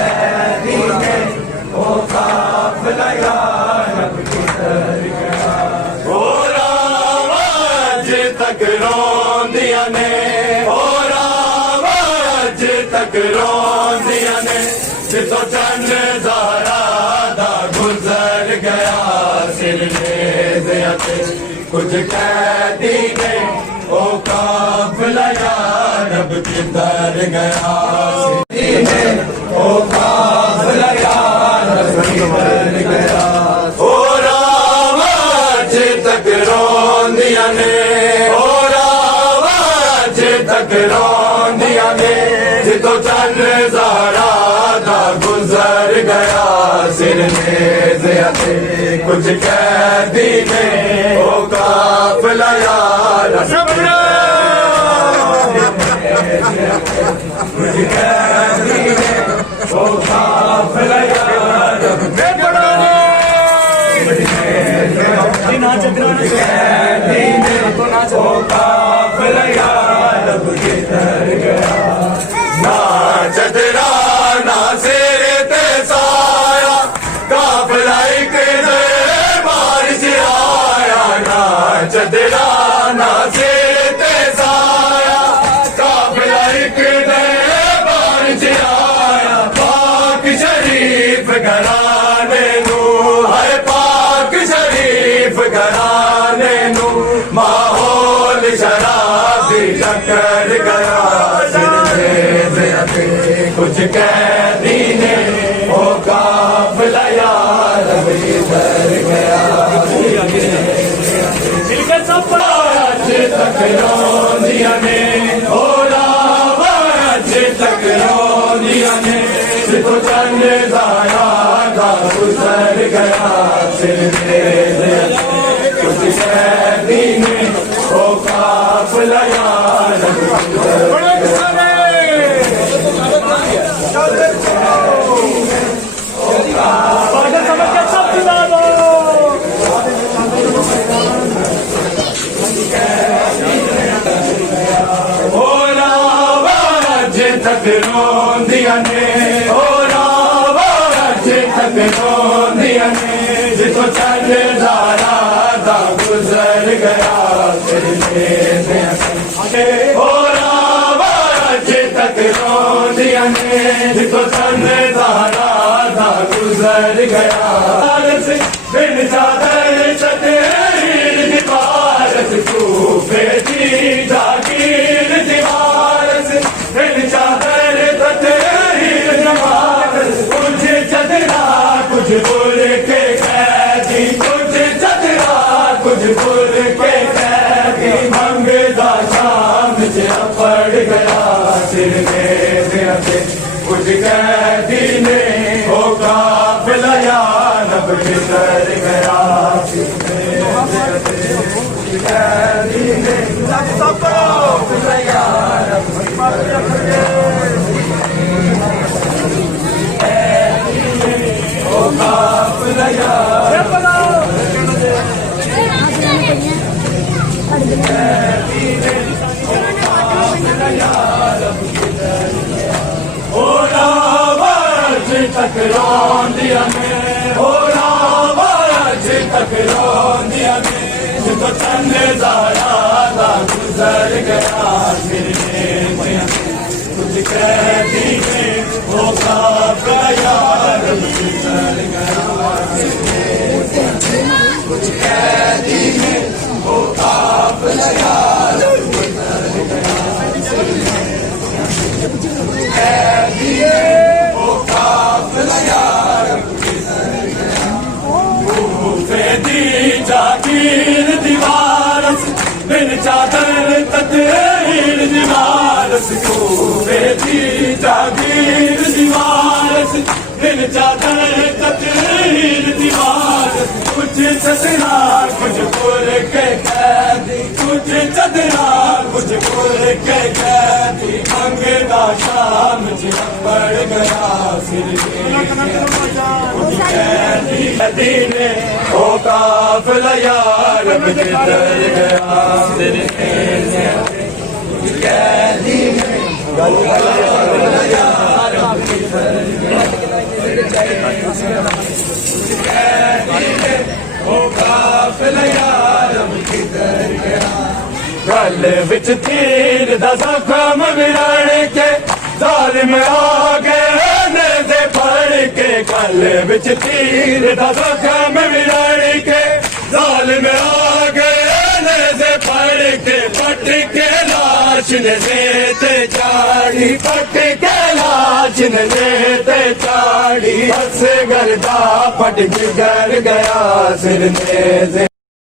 कैदी ने ओ काफिला या रब किधर गया। ओ राज तक रोंदिया ने, ओ राज तक रोंदिया ने, जितो चंद ज़हरा दा गुजर गया। सिर नेज़िया ते कुछ कैदी ने ओ काफिला या रब किधर गया। ओ काफिला या रब किधर गया। ओ राज तक रोंदिया ने, ओ राज तक रोंदिया ने, जितो चंद ज़हरा दा गुजर गया। सिर नेज़िया ते कुछ कैदी ने ओ काफिला या रब कुछ कैदी ने ओ काफिला या रब कैदी ने ओ काफिला या रब किधर गया। ना चदरा ना सिर ते साया, काफिला एक बारिश आया। ना चदरा ना सिर ते साया, काफिला एक बारिश आया। पाक शरीफ घराने नू, है पाक शरीफ घराने नू, माहौल शराबी टक्कर गया। कुछ कैदी ने ओ काफिला या रब किधर गया। आज तक रोंदिया ने, ओ राज तक रोंदिया ने, जितो चंद ज़हरा दा गुजर गया। सिर नेज़िया ते कुछ कैदी ने ओ काफिला या रब किधर गया। तक रोंदिया ने, ओ राज तक रोंदिया ने, जितो चंद ज़हरा दा गुजर गया। सिर नेज़िया ते ओ राज तक रोंदिया ने, जितो चंद ज़हरा दा गुजर गया। बिन चादर चतेर दीवारस तू बेटी जागीर दीवारस। बिन चादर चतेर दीवारस, कुछ चदरा कुछ बुर के कैदी, कुछ चदरा कुछ बुर के कैदी। मंगदा शाम से पड़ गया। सिर नेज़िया ते कुछ कैदी ने ओ काफिला या रब किधर गया। कैदी ने काफिला या रब किधर गया। ओ काफिला या तक रोंदिया ने, ओ राज तक रोंदिया ने, जितो चंद ज़हरा दा गुजर गया। सिर नेज़िया ते कुछ कैदी ने ओ काफिला या रब किधर गया। कुछ कैदी ने ओ काफिला या रब किधर गया। कैदी ने ओ काफिला या रब किधर गया। बेदी जागीर दीवारस, बिन चादर ततेर दीवारस। बेदी जागीर दीवारस, बिन चादर ततेर दीवारस। कुछ चदरा कुछ बुर के कैदी, कुछ चदरा कुछ बुर के कैदी। मंगदा शाम से पड़ गया। सिर कैदी ने ओ काफिला या रब किधर गया। सिर कैदी ने ओ काफिला या रब किधर गया। ओ काफिला यारम किधर गया गल विच तीर दा जख्म विरड़ के जालिम आ गए नेज़े फड़ के गल विच तीर दा जख्म विरड़ के जालिम आ गए नेज़े फड़ के पट के लाश ने ते चाड़ी पट के लाश ने ते चाड़ी बस गर्दा फट गिर गया सिर नेज़े